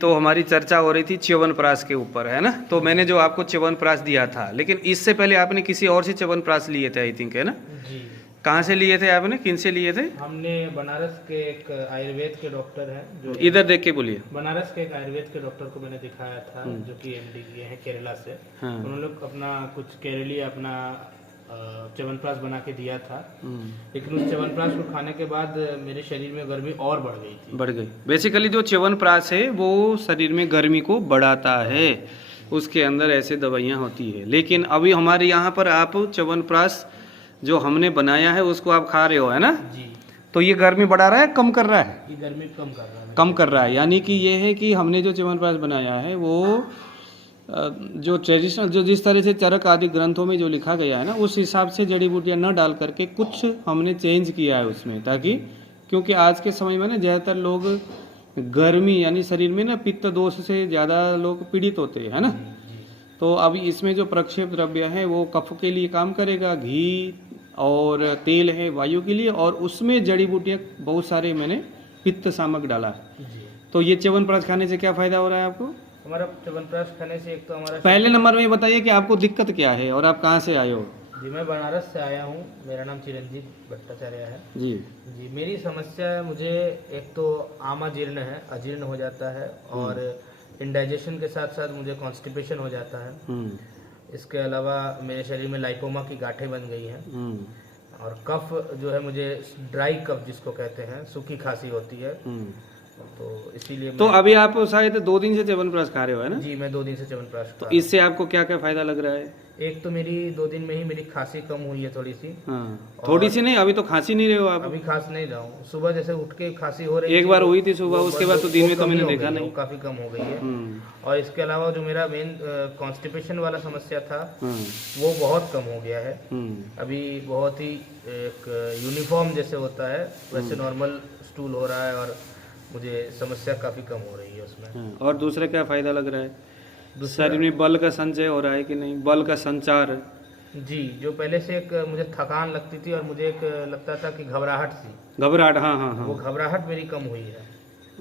तो हमारी चर्चा हो रही थी च्यवनप्राश के ऊपर, है ना। तो मैंने जो आपको च्यवनप्राश दिया था, लेकिन इससे पहले आपने किसी और से च्यवनप्राश लिए थे आई थिंक, है ना। जी। कहाँ से लिए थे आपने, किन से लिए थे? हमने बनारस के एक आयुर्वेद के डॉक्टर हैं जो इधर देख के बोलिए। बनारस के एक आयुर्वेद के डॉक्टर को मैंने दिखाया था जो कि एमडी किए हैं केरला से। हाँ। उन्होंने लोग अपना कुछ केरली अपना च्यवनप्राश बना के दिया था, लेकिन उस च्यवनप्राश को खाने के बाद मेरे शरीर में गर्मी और बढ़ गई थी। बढ़ गई। बेसिकली जो च्यवनप्राश है वो शरीर में गर्मी को बढ़ाता है, उसके अंदर ऐसे दवाइयाँ होती है। लेकिन अभी हमारे यहाँ पर आप च्यवनप्राश जो हमने बनाया है उसको आप खा रहे हो, है ना। जी। तो ये गर्मी बढ़ा रहा है, कम कर रहा है? ये गर्मी कम कर रहा है। कम कर रहा है, यानी कि ये है कि हमने जो च्यवनप्राश बनाया है वो जो ट्रेडिशनल, जो जिस तरह से चरक आदि ग्रंथों में जो लिखा गया है ना, उस हिसाब से जड़ी बूटियाँ न डाल करके कुछ हमने चेंज किया है उसमें, ताकि क्योंकि आज के समय में ना ज़्यादातर लोग गर्मी यानी शरीर में ना पित्त दोष से ज़्यादा लोग पीड़ित होते हैं, है ना। तो अभी इसमें जो प्रक्षेप द्रव्य है वो कफ के लिए काम करेगा, घी और तेल है वायु के लिए, और उसमें जड़ी बूटियाँ बहुत सारे मैंने पित्त सामक डाला। तो ये च्यवनप्राश खाने से क्या फ़ायदा हो रहा है आपको? हमारा च्यवनप्राश खाने से एक तो हमारा पहले नंबर में बताइए कि आपको दिक्कत क्या है और आप कहाँ से आए हो? जी, मैं बनारस से आया हूँ, मेरा नाम चिरंजीव भट्टाचार्य है। जी जी, मेरी समस्या, मुझे एक तो आमा जीर्ण है, अजीर्ण हो जाता है, और इंडाइजेशन के साथ साथ मुझे कॉन्स्टिपेशन हो जाता है। इसके अलावा मेरे शरीर में लाइपोमा की गांठें बन गई हैं, और कफ जो है मुझे ड्राई कफ जिसको कहते हैं, सूखी खांसी होती है। तो इसीलिए तो अभी आप शायद 2 दिन से च्यवनप्राश खा रहे हो, है ना? जी, मैं 2 दिन से च्यवनप्राश खा तो रहा हूं। इससे आपको क्या क्या फायदा लग रहा है? एक तो मेरी 2 दिन में ही मेरी खांसी कम हुई है थोड़ी सी। हाँ, थोड़ी सी नहीं, अभी तो खांसी नहीं रहे हो आप? अभी खांस नहीं रहा हूँ। सुबह जैसे उठ के खांसी हो रही एक बार हुई थी सुबह, उसके बाद तो दिन में तो मैंने देखा नहीं। काफी कम हो गई है। और इसके अलावा जो मेरा मेन कॉन्स्टिपेशन वाला समस्या था वो बहुत कम हो गया है। अभी बहुत ही एक यूनिफॉर्म जैसे होता है वैसे नॉर्मल स्टूल हो रहा है, और मुझे समस्या काफी कम हो रही है उसमें। और दूसरा क्या फायदा लग रहा है? शरीर में बल का संचय हो रहा है कि नहीं, बल का संचार? जी, जो पहले से एक मुझे थकान लगती थी और मुझे एक लगता था कि घबराहट सी, घबराहट, हाँ हाँ हाँ, वो घबराहट मेरी कम हुई है।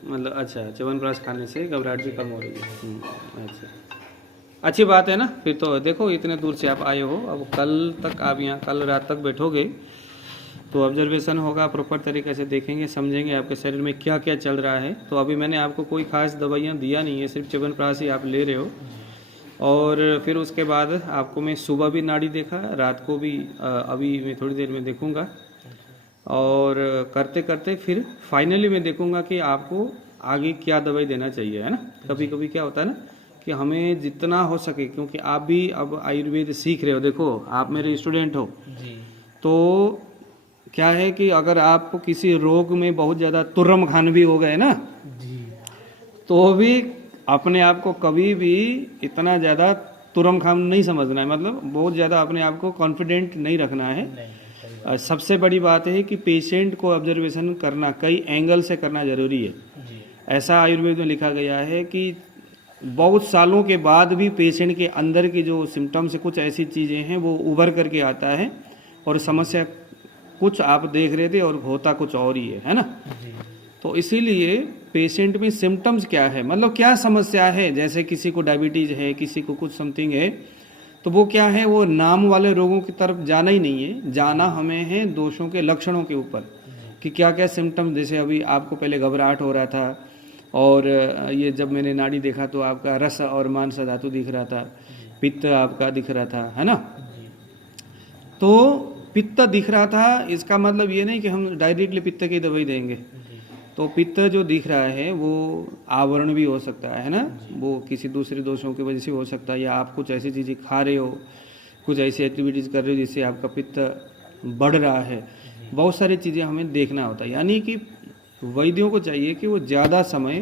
मतलब अच्छा, च्यवनप्राश खाने से घबराहट भी कम हो रही है। अच्छा, अच्छी बात है ना। फिर तो देखो इतने दूर से आप आए हो, अब कल तक आप यहाँ कल रात तक बैठोगे तो ऑब्जर्वेशन होगा, प्रॉपर तरीके से देखेंगे, समझेंगे आपके शरीर में क्या क्या चल रहा है। तो अभी मैंने आपको कोई खास दवाइयाँ दिया नहीं है, सिर्फ च्यवनप्राश ही आप ले रहे हो। और फिर उसके बाद आपको मैं सुबह भी नाड़ी देखा, रात को भी अभी मैं थोड़ी देर में देखूंगा, और करते करते फिर फाइनली मैं देखूंगा कि आपको आगे क्या दवाई देना चाहिए, है ना। कभी कभी क्या होता है ना कि हमें जितना हो सके, क्योंकि आप भी अब आयुर्वेद सीख रहे हो, देखो आप मेरे स्टूडेंट हो जी। तो क्या है कि अगर आप किसी रोग में बहुत ज़्यादा तुर्रम खान भी हो गए ना जी, तो भी अपने आप को कभी भी इतना ज़्यादा तुर्रम खान नहीं समझना है, मतलब बहुत ज़्यादा अपने आप को कॉन्फिडेंट नहीं रखना है। सबसे बड़ी बात है कि पेशेंट को ऑब्जर्वेशन करना कई एंगल से करना ज़रूरी है। जी। ऐसा आयुर्वेद में लिखा गया है कि बहुत सालों के बाद भी पेशेंट के अंदर की जो सिम्टम्स कुछ ऐसी चीज़ें हैं वो उभर करके आता है, और समस्या कुछ आप देख रहे थे और होता कुछ और ही है ना। जी। तो इसीलिए पेशेंट में सिम्टम्स क्या है, मतलब क्या समस्या है, जैसे किसी को डायबिटीज है, किसी को कुछ समथिंग है, तो वो क्या है, वो नाम वाले रोगों की तरफ जाना ही नहीं है, जाना हमें है दोषों के लक्षणों के ऊपर कि क्या क्या सिम्टम्स। जैसे अभी आपको पहले घबराहट हो रहा था, और ये जब मैंने नाड़ी देखा तो आपका रस और मांस धातु दिख रहा था, पित्त आपका दिख रहा था, है ना। तो पित्त दिख रहा था, इसका मतलब ये नहीं कि हम डायरेक्टली पित्त की दवाई देंगे। तो पित्त जो दिख रहा है वो आवरण भी हो सकता है ना, वो किसी दूसरे दोषों की वजह से हो सकता है, या आप कुछ ऐसी चीज़ें खा रहे हो, कुछ ऐसी एक्टिविटीज़ कर रहे हो जिससे आपका पित्त बढ़ रहा है। बहुत सारी चीज़ें हमें देखना होता है, यानी कि वैद्यों को चाहिए कि वो ज़्यादा समय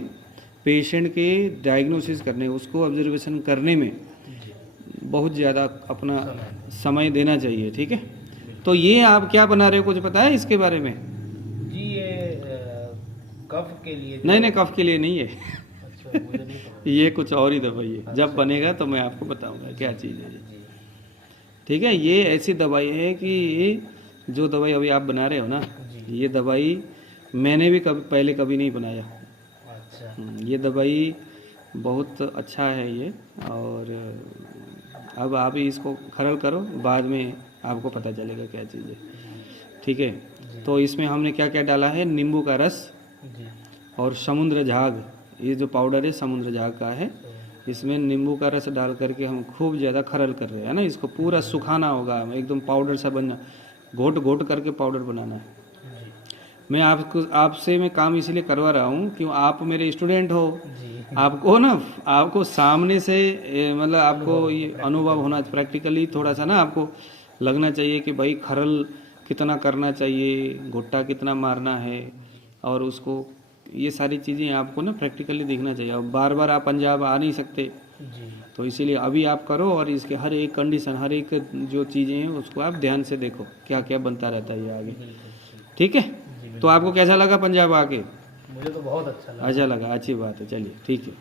पेशेंट के डायग्नोसिस करने, उसको ऑब्जर्वेशन करने में बहुत ज़्यादा अपना समय देना चाहिए, ठीक है। तो ये आप क्या बना रहे हो, कुछ पता है इसके बारे में? जी, ये कफ के लिए। नहीं, कफ के लिए नहीं है। अच्छा, मुझे नहीं पता। ये कुछ और ही दवाई है, जब बनेगा तो मैं आपको बताऊंगा क्या चीज़ है। ठीक है, ये ऐसी दवाई है कि जो दवाई अभी आप बना रहे हो ना, ये दवाई मैंने भी कभी पहले कभी नहीं बनाया। अच्छा। ये दवाई बहुत अच्छा है ये। और अब आप ही इसको खरल करो, बाद में आपको पता चलेगा क्या चीज़ है। ठीक है, तो इसमें हमने क्या क्या डाला है, नींबू का रस जी और समुद्र झाग, ये जो पाउडर है समुद्र झाग का है, इसमें नींबू का रस डाल करके हम खूब ज़्यादा खरल कर रहे हैं ना। इसको पूरा सुखाना होगा, एकदम पाउडर सा बनना, घोट घोट करके पाउडर बनाना है। मैं आपसे मैं काम इसलिए करवा रहा हूँ क्यों, आप मेरे स्टूडेंट हो, आपको ना, आपको सामने से मतलब आपको ये अनुभव होना, प्रैक्टिकली थोड़ा सा ना आपको लगना चाहिए कि भाई खरल कितना करना चाहिए, घुट्टा कितना मारना है, और उसको ये सारी चीज़ें आपको ना प्रैक्टिकली देखना चाहिए। अब बार बार आप पंजाब आ नहीं सकते, जी तो इसीलिए अभी आप करो, और इसके हर एक कंडीशन, हर एक जो चीज़ें हैं उसको आप ध्यान से देखो क्या क्या बनता रहता है ये आगे। ठीक है, तो आपको कैसा लगा पंजाब आके? मुझे तो बहुत अच्छा लगा। अच्छा लगा, अच्छी बात है, चलिए ठीक है।